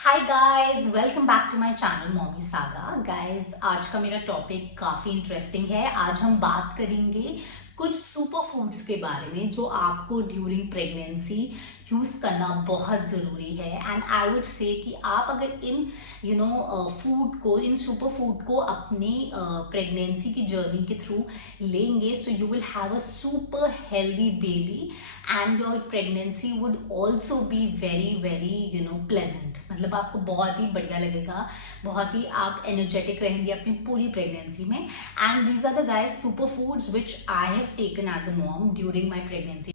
Hi guys, welcome back to my channel mommy saga. Guys, आज का मेरा topic काफ़ी इंटरेस्टिंग है। आज हम बात करेंगे कुछ सुपर फूड्स के बारे में जो आपको ड्यूरिंग प्रेगनेंसी यूज़ करना बहुत ज़रूरी है। एंड आई वुड से कि आप अगर इन फूड को, इन सुपर फूड को अपनी प्रेगनेंसी की जर्नी के थ्रू लेंगे, so you will have a super healthy baby and your pregnancy would also be very very pleasant. मतलब आपको बहुत ही बढ़िया लगेगा, बहुत ही आप एनर्जेटिक रहेंगे अपनी पूरी प्रेगनेंसी में। And these are the guys super foods which I have taken as a mom during my pregnancy.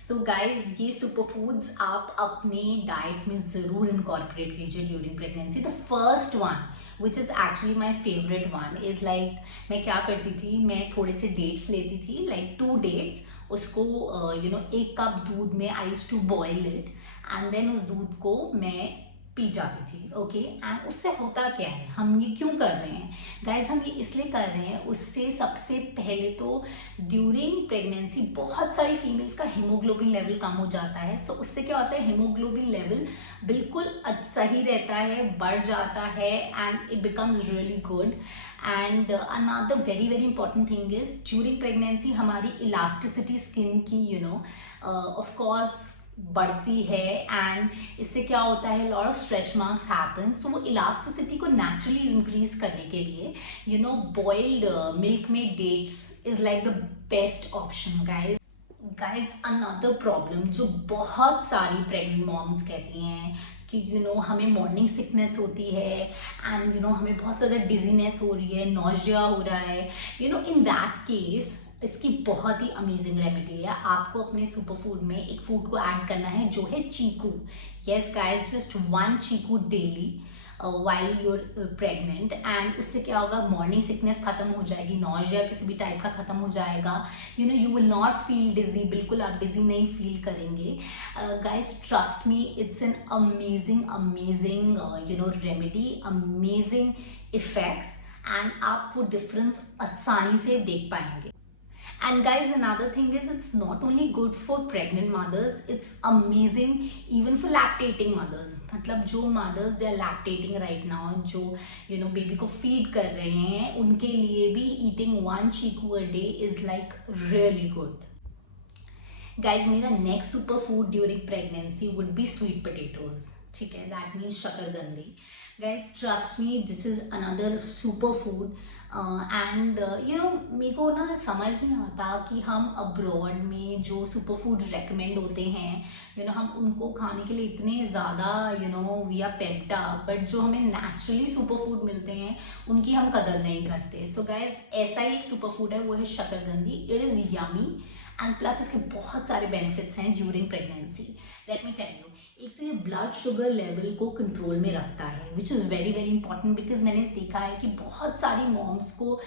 So guys, ये सुपर फूड्स आप अपने डाइट में ज़रूर इनकॉर्पोरेट कीजिए during pregnancy. The first one which is actually my favourite one is like, मैं क्या करती थी, मैं थोड़े से डेट्स लेती थी, लाइक 2 डेट्स। उसको एक कप दूध में I use to boil it and then उस दूध को मैं पी जाती थी। ओके, एंड उससे होता क्या है, हम ये क्यों कर रहे हैं गाइज? हम ये इसलिए कर रहे हैं, उससे सबसे पहले तो ड्यूरिंग प्रेगनेंसी बहुत सारी फीमेल्स का हीमोग्लोबिन लेवल कम हो जाता है। सो उससे क्या होता है, हीमोग्लोबिन लेवल बिल्कुल सही रहता है, बढ़ जाता है and it becomes really good. And another very very important thing is during pregnancy हमारी इलास्टिसिटी स्किन की ऑफ कोर्स बढ़ती है। एंड इससे क्या होता है, lot of stretch marks happen. So वो इलास्टिसिटी को नेचुरली इंक्रीज करने के लिए बॉइल्ड मिल्क में dates is like the best option guys. Guys, another problem जो बहुत सारी प्रेग्नेंट मॉम्स कहती हैं कि हमें मॉर्निंग सिकनेस होती है एंड हमें बहुत ज़्यादा डिजीनेस हो रही है, नॉजिया हो रहा है। इन दैट केस इसकी बहुत ही अमेजिंग रेमेडी है। आपको अपने सुपर फूड में एक फूड को ऐड करना है जो है chikoo. Yes guys, just 1 chikoo daily while your pregnant. And उससे क्या होगा, मॉर्निंग सिकनेस खत्म हो जाएगी, नॉजिया किसी भी टाइप का खत्म हो जाएगा। यू विल नॉट फील डिजी, बिल्कुल आप डिजी नहीं फील करेंगे। Guys, trust me, it's an amazing amazing remedy, amazing effects. And आप वो डिफरेंस आसानी से देख पाएंगे। And guys, another thing is it's not only good for pregnant mothers, it's amazing even for lactating mothers. मतलब जो mothers they are lactating right now, जो baby को feed कर रहे हैं, उनके लिए भी eating 1 Chiku a day is like really good. Guys, मेरा next super food during pregnancy would be sweet potatoes. ठीक है, that means शकरकंदी. Guys, trust me, this is another super food. And मेरे को ना समझ नहीं आता कि हम अब्रॉड में जो सुपर फूड रेकमेंड होते हैं हम उनको खाने के लिए इतने ज़्यादा we are pepped up, but जो हमें नेचुरली सुपर फूड मिलते हैं उनकी हम कदर नहीं करते। सो गाइज, ऐसा ही एक सुपर फूड है, वो है शकरकंदी। It is yummy and plus इसके बहुत सारे बेनिफिट्स हैं during pregnancy. Let me tell you, एक तो ये ब्लड शुगर लेवल को कंट्रोल में रखता है, which is very very important, because मैंने देखा है कि बहुत सारी मॉम्स को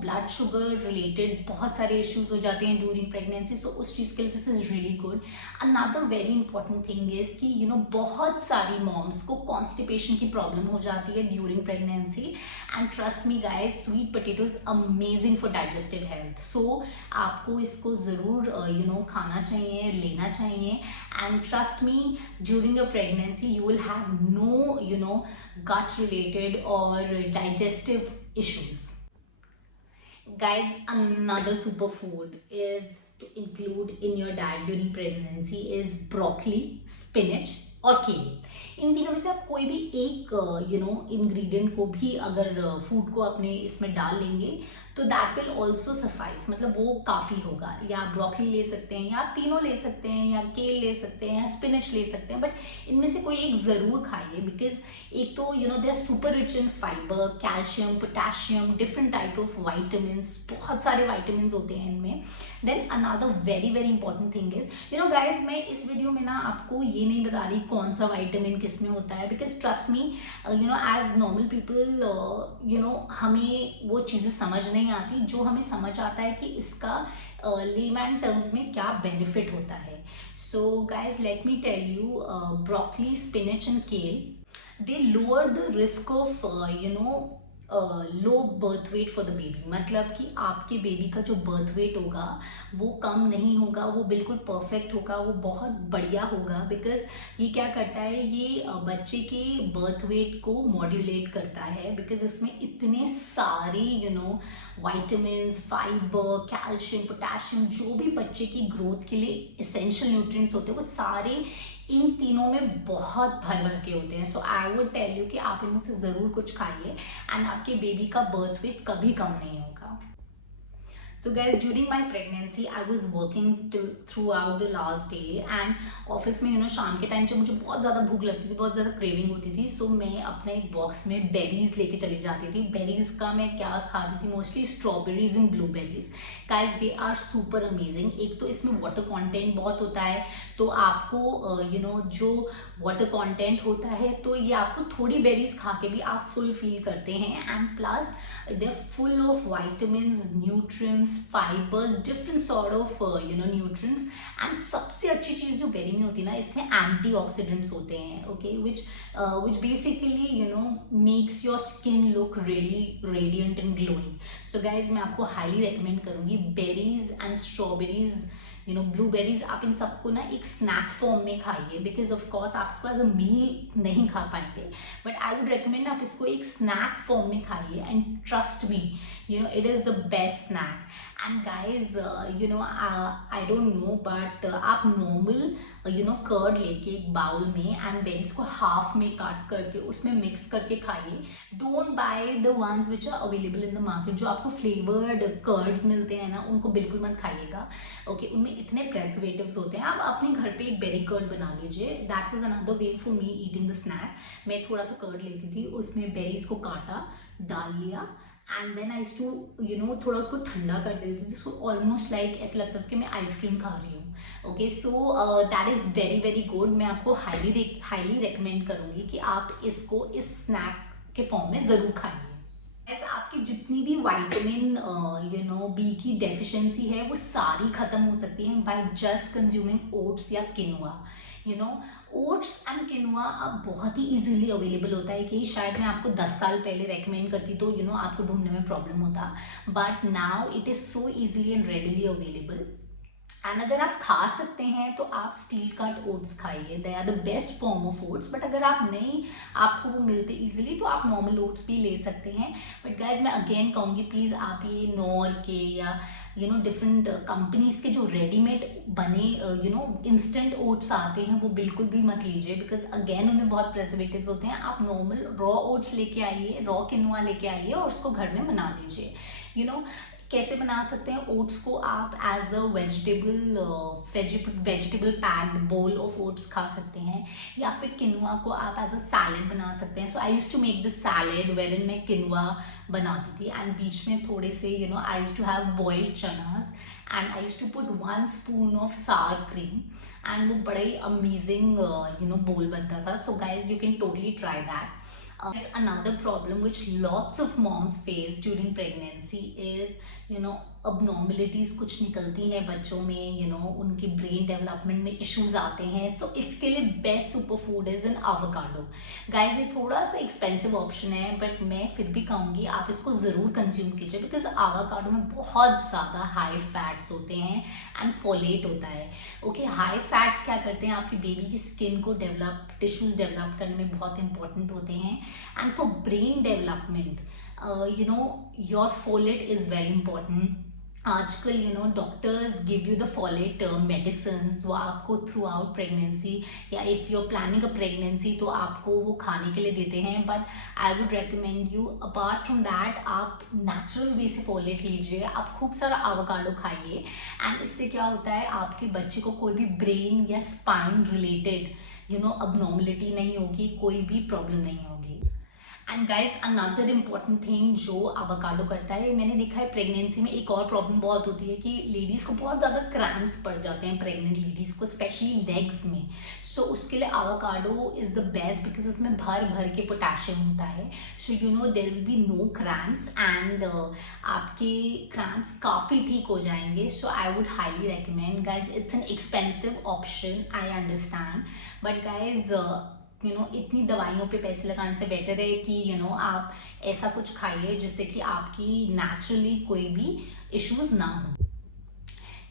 ब्लड शुगर रिलेटेड बहुत सारे इश्यूज हो जाते हैं ड्यूरिंग प्रेगनेंसी। सो उस चीज़ के लिए this is really good. Another very important thing is कि बहुत सारी मॉम्स को कॉन्स्टिपेशन की प्रॉब्लम हो जाती है during pregnancy. And trust me guys, sweet potato is amazing for digestive health. So आपको इसको ज़रूर खाना चाहिए, लेना चाहिए। And trust me, during your pregnancy you will have no gut related or digestive issues. Guys, another superfood is to include in your diet during pregnancy is broccoli, spinach और केले। इन तीनों में से आप कोई भी एक इंग्रेडिएंट को भी अगर फूड को अपने इसमें डाल लेंगे तो दैट विल ऑल्सो सफाइस, मतलब वो काफ़ी होगा। या आप ब्रोकली ले सकते हैं, या आप तीनों ले सकते हैं, या केल ले सकते हैं, या स्पिनच ले सकते हैं, बट इनमें से कोई एक ज़रूर खाइए। बिकॉज एक तो they are super rich in fibre, calcium, potassium, different type of vitamins, बहुत सारे वाइटामिन्स होते हैं इनमें। Then another very very important thing is guys, मैं इस वीडियो में ना आपको ये नहीं बता रही कौन सा वाइटामिन किस में होता है, because trust me, as normal people हमें वो चीज़ें समझ नहीं आती। जो हमें समझ आता है कि इसका लेमैन टर्म्स में क्या बेनिफिट होता है। So guys, let me tell you, broccoli, spinach and kale, they lower the risk of low birth weight for the baby, मतलब कि आपके बेबी का जो बर्थ वेट होगा वो कम नहीं होगा, वो बिल्कुल परफेक्ट होगा, वो बहुत बढ़िया होगा। बिकॉज ये क्या करता है, ये बच्चे के बर्थ वेट को मॉड्यूलेट करता है, बिकॉज इसमें इतने सारे वाइटामिन, फाइबर, कैल्शियम, पोटेशियम, जो भी बच्चे की ग्रोथ के लिए इसेंशियल न्यूट्रिएंट्स होते हैं वो सारे इन तीनों में बहुत भर भर के होते हैं। So I would tell you कि आप इनमें से ज़रूर कुछ खाइए एंड आपके बेबी का बर्थ वेट कभी कम नहीं होगा। So guys, during my pregnancy I was working throughout the last day and office में शाम के टाइम जब मुझे बहुत ज़्यादा भूख लगती थी, बहुत ज़्यादा क्रेविंग होती थी, सो मैं अपने एक बॉक्स में बेरीज लेके चली जाती थी। बेरीज का मैं क्या खाती थी, mostly strawberries and blueberries. Guys they are super amazing. एक तो इसमें वाटर कंटेंट बहुत होता है, तो आपको जो वाटर कंटेंट होता है तो ये आपको थोड़ी बेरीज खा के भी आप फुल फील करते हैं। And plus they are full of vitamins, nutrients, fibres, different sort of nutrients. And सबसे अच्छी चीज़ जो बेरी में होती है ना, इसमें एंटीऑक्सीडेंट्स होते हैं, okay, which basically makes your skin look really radiant and glowing. So guys, मैं आपको हाईली रेकमेंड करूँगी बेरीज एंड स्ट्रॉबेरीज, ब्लूबेरीज, आप इन सबको ना एक स्नैक फॉर्म में खाइए। बिकॉज ऑफ कोर्स आप इसको एज अ मील नहीं खा पाएंगे, बट आई वुड रेकमेंड आप इसको एक स्नैक फॉर्म में खाइए and trust me, it is the best snack. And guys I don't know but आप नॉर्मल कर्ड लेके एक बाउल में एंड बेरीज को हाफ में काट करके उसमें मिक्स करके खाइए। Don't buy the ones which are available in the market, जो आपको फ्लेवर्ड कर्ड्स मिलते हैं ना, उनको बिल्कुल मत खाइएगा, ओके, उनमें इतने प्रेजर्वेटिव्स होते हैं। आप अपने घर पे एक बेरी कर्ड बना लीजिए। That was another way for me eating the snake. मैं थोड़ा सा कर्ड लेती थी, उसमें बेरीज को काटा, डाल लिया एंड देन आई टू थोड़ा उसको ठंडा कर देती थी। सो ऑलमोस्ट लाइक ऐसा लगता था कि मैं आइसक्रीम खा रही हूँ। Okay, so that is very very good. मैं आपको हाईली रिकमेंड करूँगी कि आप इसको इस स्नैक के फॉर्म में ज़रूर खाइए। ऐसा आपकी जितनी भी वाइटामिन बी की डेफिशिएंसी है वो सारी खत्म हो सकती है बाय जस्ट कंज्यूमिंग ओट्स या किनुआ। ओट्स एंड किनुआ अब बहुत ही इजीली अवेलेबल होता है कि शायद मैं आपको 10 साल पहले रेकमेंड करती तो आपको ढूंढने में प्रॉब्लम होता, but now it is so easily and readily available. And अगर आप खा सकते हैं तो आप स्टील कट ओट्स खाइए, they are the best form of oats. But अगर आप नहीं, आपको वो मिलते इजीली, तो आप नॉर्मल ओट्स भी ले सकते हैं। बट गाइज मैं अगेन कहूँगी, प्लीज़ आप ये नॉर के या डिफरेंट कंपनीज के जो रेडीमेड बने इंस्टेंट ओट्स आते हैं वो बिल्कुल भी मत लीजिए, बिकॉज अगेन उनमें बहुत प्रेजर्वेटिव्स होते हैं। आप नॉर्मल रॉ ओट्स लेके आइए, रॉ किनुआ लेके आइए और उसको घर में बना लीजिए। कैसे बना सकते हैं ओट्स को, आप as a vegetable packed bowl of oats खा सकते हैं, या फिर किनुआ को आप एज अ सैलेड बना सकते हैं। So I use to make the salad वेरिन मैं किनुआ बनाती थी एंड बीच में थोड़े से I use to have boiled chanas and I use to put 1 spoon of sour cream and वो बड़ा ही अमेजिंग बोल बनता था। So guys you can totally try that. Another problem which lots of moms face during pregnancy is abnormalities कुछ निकलती हैं बच्चों में, उनकी ब्रेन डेवलपमेंट में इश्यूज आते हैं। सो इसके लिए best super food is an avocado. Guys ये थोड़ा सा एक्सपेंसिव ऑप्शन है, बट मैं फिर भी कहूँगी आप इसको ज़रूर कंज्यूम कीजिए, बिकॉज आवाकाडो में बहुत ज़्यादा हाई फैट्स होते हैं एंड फोलेट होता है। ओके, हाई फैट्स क्या करते हैं, आपकी बेबी की स्किन को टिश्यूज डेवलप करने में बहुत इंपॉर्टेंट होते हैं। And for brain development your folate is very important. आजकल doctors give you the folate medicine, वो आपको थ्रू आउट प्रेगनेंसी या if you are planning a pregnancy तो आपको वो खाने के लिए देते हैं। But I would recommend you apart from that आप नेचुरल वे से फॉलेट लीजिए, आप खूब सारा आवाकाडो खाइए एंड इससे क्या होता है, आपके बच्चे को कोई भी ब्रेन या स्पाइन रिलेटेड abnormality नहीं होगी, कोई भी प्रॉब्लम नहीं होगी। And guys another important thing जो आवाकाडो करता है, मैंने देखा है प्रेगनेंसी में एक और प्रॉब्लम बहुत होती है कि लेडीज़ को बहुत ज़्यादा क्रैम्प्स पड़ जाते हैं, प्रेग्नेंट लेडीज़ को स्पेशली लेग्स में। सो उसके लिए avocado is the best because इसमें भर भर के पोटेशियम होता है। So there will be no cramps and आपके क्रैम्प्स काफ़ी ठीक हो जाएंगे। So I would highly recommend guys, it's an expensive option, I understand, but guys इतनी दवाइयों पे पैसे लगाने से बेटर है कि आप ऐसा कुछ खाइए जिससे कि आपकी नेचुरली कोई भी इश्यूज ना हो।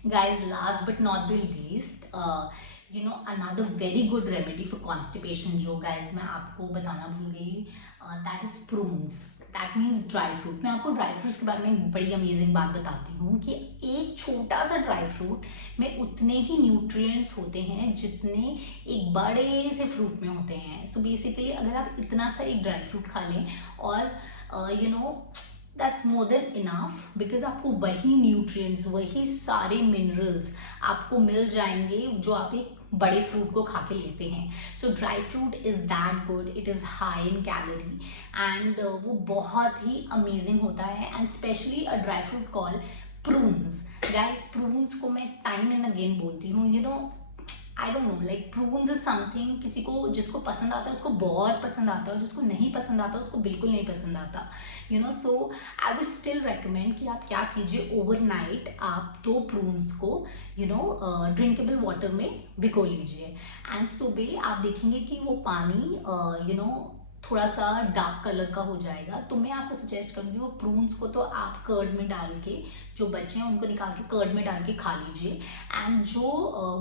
Guys, last but not the least, another very good remedy for constipation जो guys मैं आपको बताना भूल गई, that is prunes. That means dry fruit. मैं आपको ड्राई फ्रूट्स के बारे में एक बड़ी अमेजिंग बात बताती हूँ कि एक छोटा सा ड्राई फ्रूट में उतने ही न्यूट्रिएंट्स होते हैं जितने एक बड़े से फ्रूट में होते हैं। सो बेसिकली अगर आप इतना सा एक ड्राई फ्रूट खा लें और that's more than enough, because आपको वही न्यूट्रिएंट्स, वही सारे मिनरल्स आपको मिल जाएंगे जो आप एक बड़े फ्रूट को खा के लेते हैं। सो dry fruit is that good, it is high in calorie and वो बहुत ही अमेजिंग होता है। And specially a dry fruit call prunes. Guys, prunes को मैं टाइम एंड अगेन बोलती हूँ, आई don't no, like prunes is something, किसी को जिसको पसंद आता है उसको बहुत पसंद आता है और जिसको नहीं पसंद आता उसको बिल्कुल नहीं पसंद आता, सो आई वुड स्टिल रेकमेंड कि आप क्या कीजिए, ओवरनाइट आप 2 प्रून्स को ड्रिंकेबल वाटर में भिगो लीजिए एंड सुबह आप देखेंगे कि वो पानी थोड़ा सा डार्क कलर का हो जाएगा। तो मैं आपको सजेस्ट करूँगी वो प्रून्स को तो आप कर्ड में डाल के, जो बच्चे हैं उनको निकाल के कर्ड में डाल के खा लीजिए एंड जो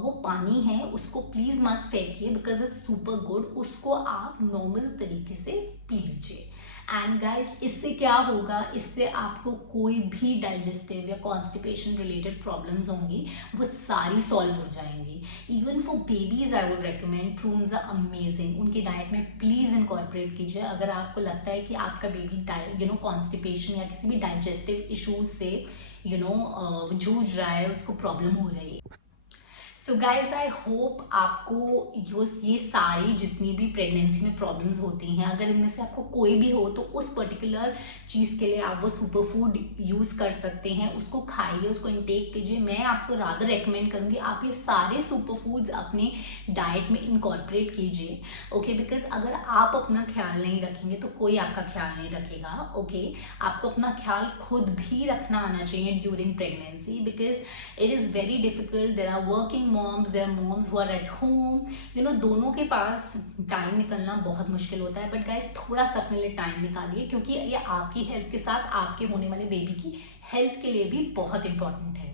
वो पानी है उसको प्लीज़ मत फेंकिए बिकॉज इट्स सुपर गुड, उसको आप नॉर्मल तरीके से पी लीजिए। एंड गाइस, इससे क्या होगा, इससे आपको कोई भी डाइजेस्टिव या कॉन्स्टिपेशन रिलेटेड प्रॉब्लम्स होंगी वो सारी सॉल्व हो जाएंगी। Even for babies I would recommend, prunes are amazing, उनकी डाइट में प्लीज़ इनकॉर्पोरेट कीजिए अगर आपको लगता है कि आपका बेबी कॉन्स्टिपेशन या किसी भी डाइजेस्टिव इशूज से जूझ रहा है, उसको प्रॉब्लम हो रही है। सो गाइज, आई होप आपको ये सारी जितनी भी प्रेगनेंसी में प्रॉब्लम्स होती हैं, अगर इनमें से आपको कोई भी हो तो उस पर्टिकुलर चीज़ के लिए आप वो सुपर फूड यूज़ कर सकते हैं, उसको खाइए, उसको इनटेक कीजिए। मैं आपको रादर रेकमेंड करूँगी आप ये सारे सुपर फूड्स अपने डाइट में इनकॉर्पोरेट कीजिए, ओके, बिकॉज अगर आप अपना ख्याल नहीं रखेंगे तो कोई आपका ख्याल नहीं रखेगा, ओके। आपको अपना ख्याल खुद भी रखना आना चाहिए during pregnancy, because it is very difficult. There are working moms, there are moms who are at home, दोनों के पास टाइम निकलना बहुत मुश्किल होता है। बट गाइस, थोड़ा सा अपने लिए टाइम निकालिए क्योंकि ये आपकी हेल्थ के साथ आपके होने वाले बेबी की हेल्थ के लिए भी बहुत इंपॉर्टेंट है।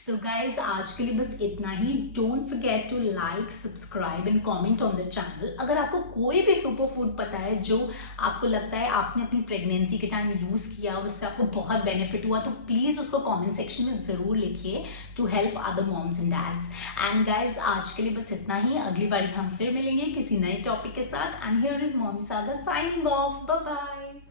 सो गाइज, आज के लिए बस इतना ही। Don't forget to like, subscribe and comment on the channel. अगर आपको कोई भी सुपर फूड पता है जो आपको लगता है आपने अपनी प्रेगनेंसी के टाइम यूज़ किया और उससे आपको बहुत बेनिफिट हुआ, तो प्लीज़ उसको कमेंट सेक्शन में ज़रूर लिखिए to help other moms and dads. And guys, आज के लिए बस इतना ही। अगली बार हम फिर मिलेंगे किसी नए टॉपिक के साथ। And here is mommy saga signing off. Bye bye.